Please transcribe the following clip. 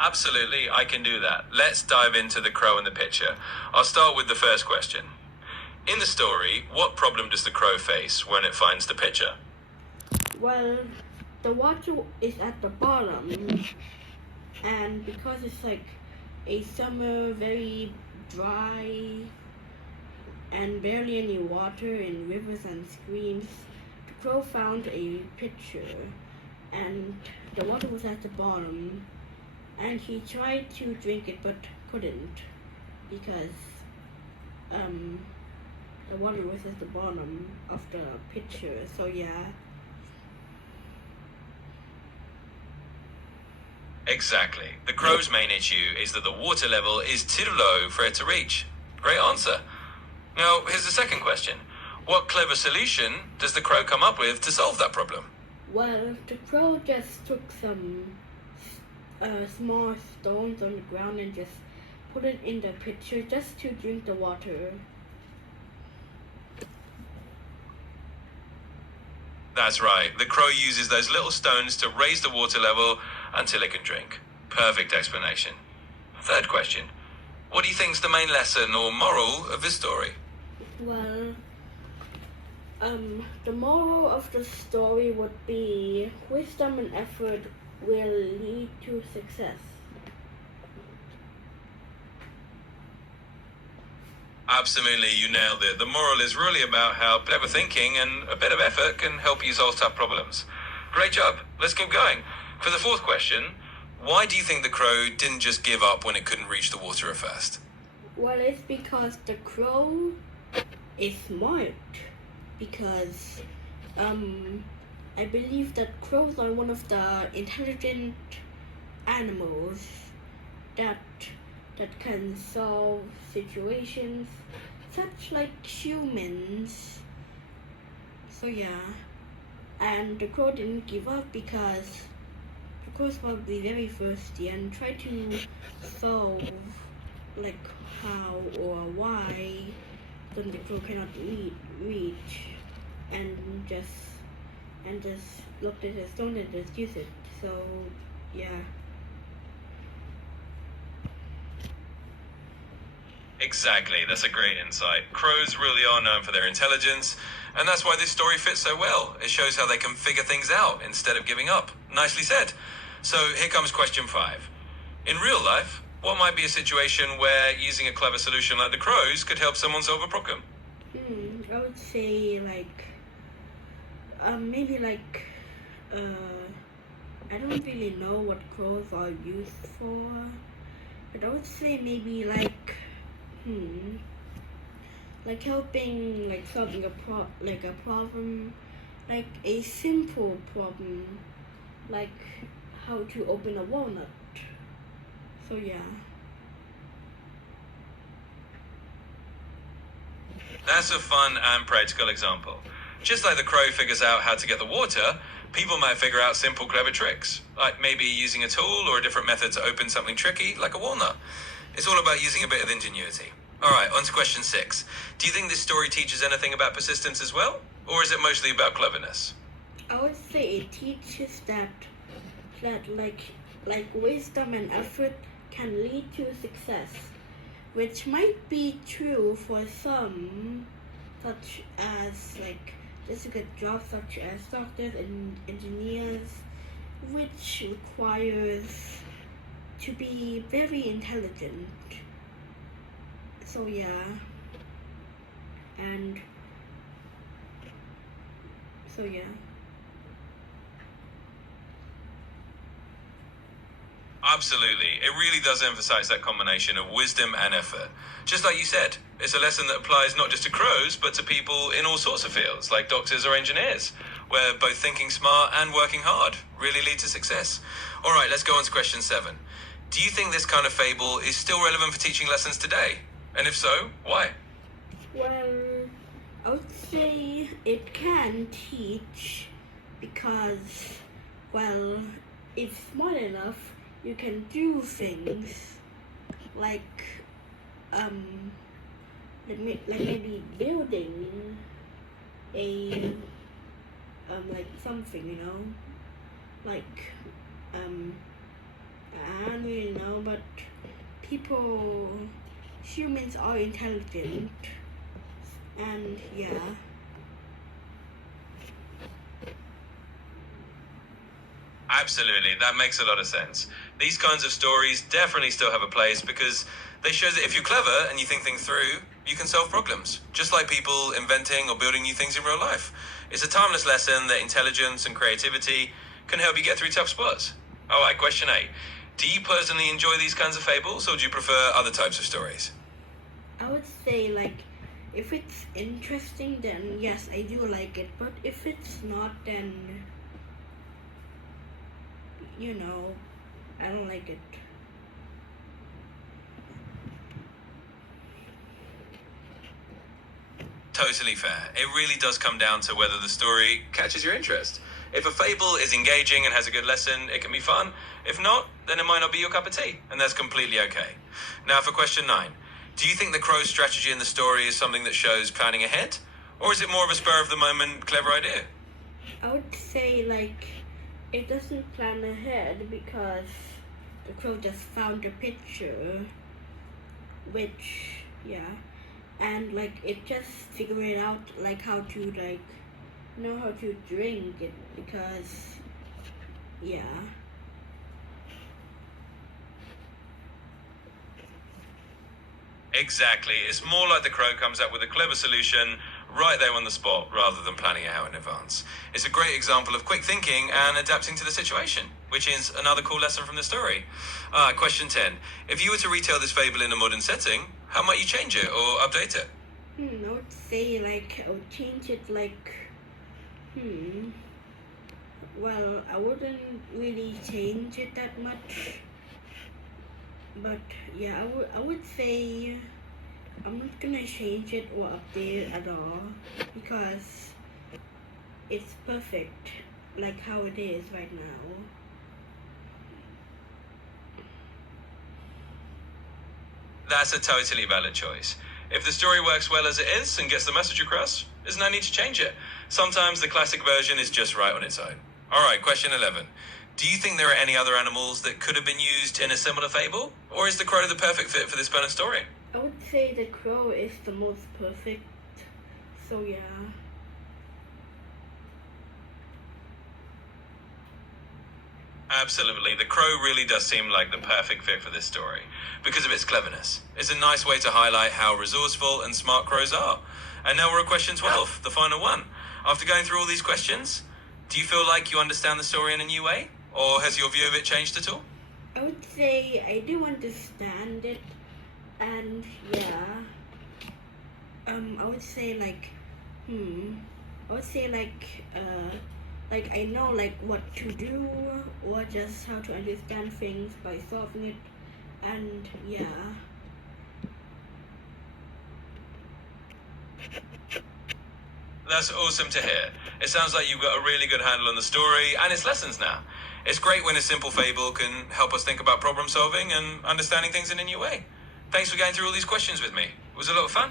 Absolutely, I can do that. Let's dive into the crow and the pitcher. I'll start with the first question. In the story, what problem does the crow face when it finds the pitcher? Well, the water is at the bottom, and because it's like a summer, very dry, and barely any water in rivers and streams, the crow found a pitcher, and the water was at the bottom, and he tried to drink it but couldn't because the water was at the bottom of the pitcher. So yeah. Exactly. The crow's main issue is that the water level is too low for it to reach. Great answer. Now, here's the second question. What clever solution does the crow come up with to solve that problem? Well, the crow just took some small stones on the ground and just put it in the pitcher just to drink the water. That's right. The crow uses those little stones to raise the water level until it can drink. Perfect explanation. Third question. What do you think is the main lesson or moral of this story? Well, the moral of the story would be wisdom and effort will lead to success. Absolutely, you nailed it. The moral is really about how clever thinking and a bit of effort can help you solve tough problems. Great job. Let's keep going. For the fourth question, why do you think the crow didn't just give up when it couldn't reach the water at first? Well, it's because the crow is smart. Because I believe that crows are one of the intelligent animals that can solve situations such like humans. So yeah, and the crow didn't give up because the crow was probably very thirsty and tried to solve like how or why then the crow cannot reach and just looked at the stone and just used it. So yeah. Exactly, that's a great insight. Crows really are known for their intelligence, and that's why this story fits so well. It shows how they can figure things out instead of giving up. Nicely said. So here comes question 5. In real life, what might be a situation where using a clever solution like the crows could help someone solve a problem? I would say like maybe like I don't really know what crows are used for, but I would say maybe like like helping, like solving a problem, like a simple problem, like how to open a walnut. So yeah. That's a fun and practical example. Just like the crow figures out how to get the water, people might figure out simple, clever tricks, like maybe using a tool or a different method to open something tricky, like a walnut. It's all about using a bit of ingenuity. All right, on to question 6. Do you think this story teaches anything about persistence as well? Or is it mostly about cleverness? I would say it teaches that like wisdom and effort can lead to success, which might be true for some, such as like just a good job, such as doctors and engineers, which requires to be very intelligent. So yeah, and so yeah. Absolutely. It really does emphasize that combination of wisdom and effort. Just like you said, it's a lesson that applies not just to crows, but to people in all sorts of fields, like doctors or engineers, where both thinking smart and working hard really lead to success. All right, let's go on to question 7. Do you think this kind of fable is still relevant for teaching lessons today? And if so, why? Well, I would say it can teach because, well, if smart enough, you can do things like maybe building a like something, like I don't really know, but humans are intelligent, and yeah. Absolutely, that makes a lot of sense. These kinds of stories definitely still have a place because they show that if you're clever and you think things through, you can solve problems, just like people inventing or building new things in real life. It's a timeless lesson that intelligence and creativity can help you get through tough spots. All right, question 8. Do you personally enjoy these kinds of fables, or do you prefer other types of stories? I would say, like, if it's interesting, then yes, I do like it, but if it's not, then I don't like it. Totally fair. It really does come down to whether the story catches your interest. If a fable is engaging and has a good lesson, it can be fun. If not, then it might not be your cup of tea, and that's completely okay. Now for question 9. Do you think the crow's strategy in the story is something that shows planning ahead? Or is it more of a spur of the moment, clever idea? I would say, like, it doesn't plan ahead because the crow just found a picture, which, yeah, and like it just figured out like how to know how to drink it because, yeah. Exactly. It's more like the crow comes up with a clever solution right there on the spot rather than planning it out in advance. It's a great example of quick thinking and adapting to the situation, which is another cool lesson from the story. Question 10. If you were to retell this fable in a modern setting, how might you change it or update it? I would say like I would change it well, I wouldn't really change it that much. But yeah, I would say I'm not gonna change it or update it at all because it's perfect like how it is right now. That's a totally valid choice. If the story works well as it is and gets the message across, there's no need to change it. Sometimes the classic version is just right on its own. All right, question 11. Do you think there are any other animals that could have been used in a similar fable? Or is the crow the perfect fit for this kind of story? I would say the crow is the most perfect. So yeah. Absolutely. The crow really does seem like the perfect fit for this story because of its cleverness. It's a nice way to highlight how resourceful and smart crows are. And now we're at question 12, the final one. After going through all these questions, do you feel like you understand the story in a new way? Or has your view of it changed at all? I would say I do understand it, and yeah. I would say like I know like what to do or just how to understand things by solving it, and yeah. That's awesome to hear. It sounds like you've got a really good handle on the story and its lessons now. It's great when a simple fable can help us think about problem solving and understanding things in a new way. Thanks for going through all these questions with me. It was a lot of fun.